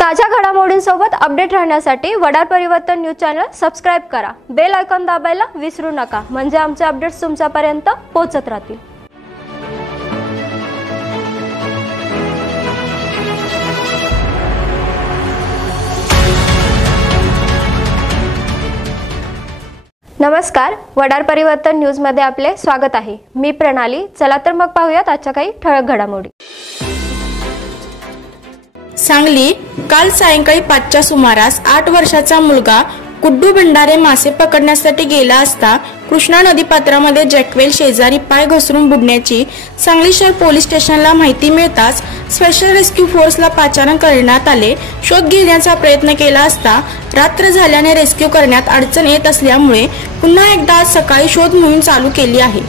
ताज्या घडामोडींसोबत अपडेट राहण्यासाठी वडार परिवर्तन न्यूज चॅनल सबस्क्राइब करा। बेल आयकॉन दाबायला विसरू नका, म्हणजे आमचे अपडेट्स तुमच्यापर्यंत पोहोचत राहतील। नमस्कार, वडार परिवर्तन न्यूज मध्ये आपले स्वागत आहे। मी प्रणाली। चला तर मग पाहूयात आजच्या काही ठळक घडामोडी। सांगली काल सायंकाळी 5च्या सुमारास 8 वर्षाचा मुलगा गुड्डू भंडारे मासे पकडण्यासाठी गेला असता कृष्णा नदीपात्रामध्ये जॅकवेल शेजारी पाय घसरून बुडण्याची सांगली शहर पोलीस स्टेशनला माहिती मिळताच स्पेशल रेस्क्यू फोर्सला पाचारण करण्यात आले। शोध घेण्याचा प्रयत्न केला असता रात्र झाल्याने रेस्क्यू करण्यात अडचण येत असल्यामुळे पुन्हा एकदा आज सकाळी शोध मोहीम चालू केली आहे।